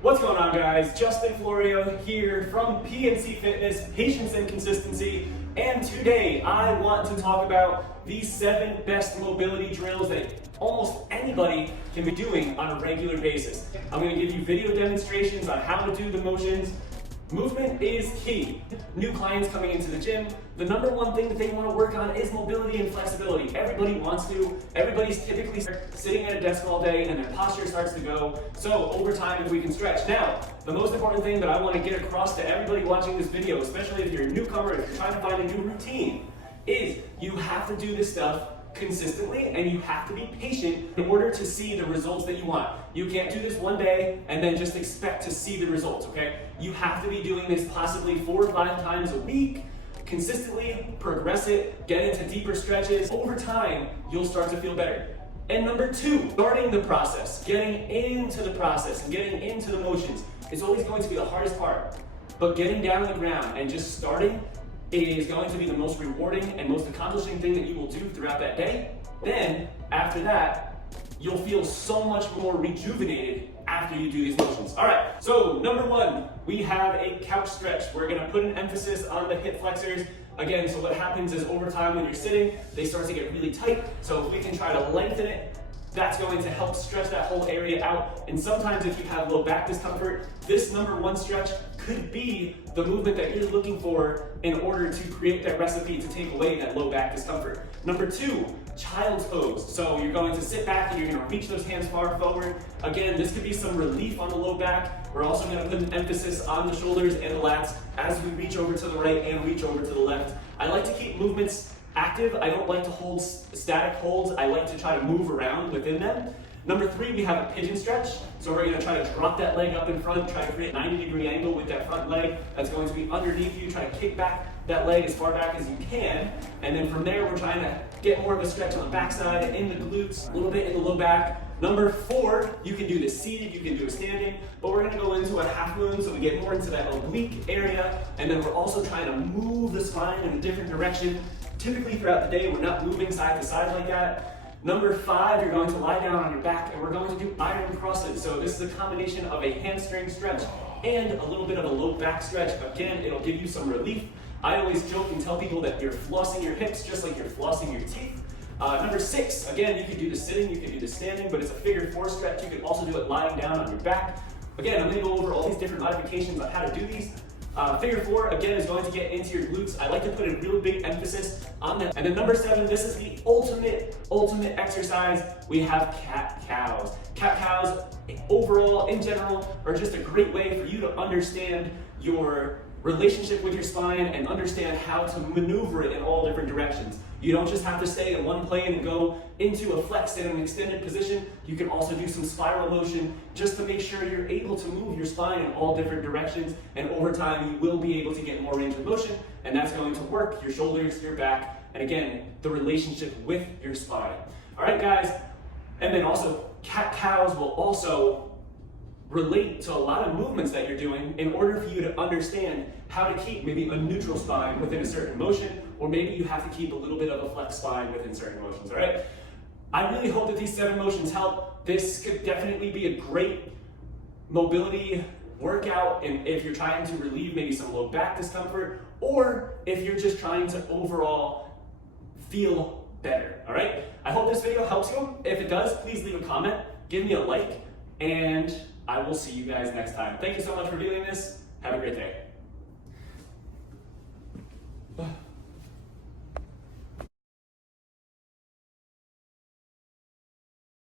What's going on, guys? Justin Florio here from PNC Fitness, Patience and Consistency, and today I want to talk about the 7 best mobility drills that almost anybody can be doing on a regular basis. I'm going to give you video demonstrations on how to do the motions. Movement is key. New clients coming into the gym, the number one thing that they want to work on is mobility and flexibility. Everybody wants to. Everybody's typically sitting at a desk all day and their posture starts to go. So over time, if we can stretch. Now, the most important thing that I want to get across to everybody watching this video, especially if you're a newcomer, if you're trying to find a new routine, is you have to do this stuff consistently, and you have to be patient in order to see the results that you want. You can't do this one day and then just expect to see the results, okay? You have to be doing this possibly 4 or 5 times a week, consistently progress it, get into deeper stretches. Over time, you'll start to feel better. And number 2, starting the process, getting into the process and getting into the motions is always going to be the hardest part. But getting down on the ground and just starting is going to be the most rewarding and most accomplishing thing that you will do throughout that day. Then, after that, you'll feel so much more rejuvenated after you do these motions. All right, so number 1, we have a couch stretch. We're gonna put an emphasis on the hip flexors. Again, so what happens is over time when you're sitting, they start to get really tight. So if we can try to lengthen it, that's going to help stretch that whole area out. And sometimes if you have low back discomfort, this number 1 stretch could be the movement that you're looking for in order to create that recipe to take away that low back discomfort. Number 2, child's pose. So you're going to sit back and you're going to reach those hands far forward. Again, this could be some relief on the low back. We're also going to put an emphasis on the shoulders and the lats as we reach over to the right and reach over to the left. I like to keep movements active. I don't like to hold static holds. I like to try to move around within them. Number 3, we have a pigeon stretch. So we're going to try to drop that leg up in front, try to create a 90-degree angle with that front leg. That's going to be underneath you. Try to kick back that leg as far back as you can. And then from there, we're trying to get more of a stretch on the backside, in the glutes, a little bit in the low back. Number 4, you can do this seated, you can do it standing, but we're going to go into a half moon so we get more into that oblique area. And then we're also trying to move the spine in a different direction. Typically throughout the day, we're not moving side to side like that. Number 5, you're going to lie down on your back and we're going to do iron crosses. So this is a combination of a hamstring stretch and a little bit of a low back stretch. Again, it'll give you some relief. I always joke and tell people that you're flossing your hips just like you're flossing your teeth. Number 6, again, you can do the sitting, you can do the standing, but it's a figure 4 stretch. You can also do it lying down on your back. Again, I'm going to go over all these different modifications on how to do these. Figure 4, again, is going to get into your glutes. I like to put a real big emphasis on that. And then number 7, this is the ultimate exercise. We have cat-cows. Cat-cows, overall, in general, are just a great way for you to understand your relationship with your spine and understand how to maneuver it in all different directions. You don't just have to stay in one plane and go into a flex in an extended position. You can also do some spiral motion just to make sure you're able to move your spine in all different directions. And over time, you will be able to get more range of motion, and that's going to work your shoulders, your back, and again, the relationship with your spine. All right, guys. And then also, cat-cows will also relate to a lot of movements that you're doing in order for you to understand how to keep maybe a neutral spine within a certain motion, or maybe you have to keep a little bit of a flex spine within certain motions, all right? I really hope that these 7 motions help. This could definitely be a great mobility workout, and if you're trying to relieve maybe some low back discomfort, or if you're just trying to overall feel better, all right? I hope this video helps you. If it does, please leave a comment, give me a like, and I will see you guys next time. Thank you so much for viewing this. Have a great day.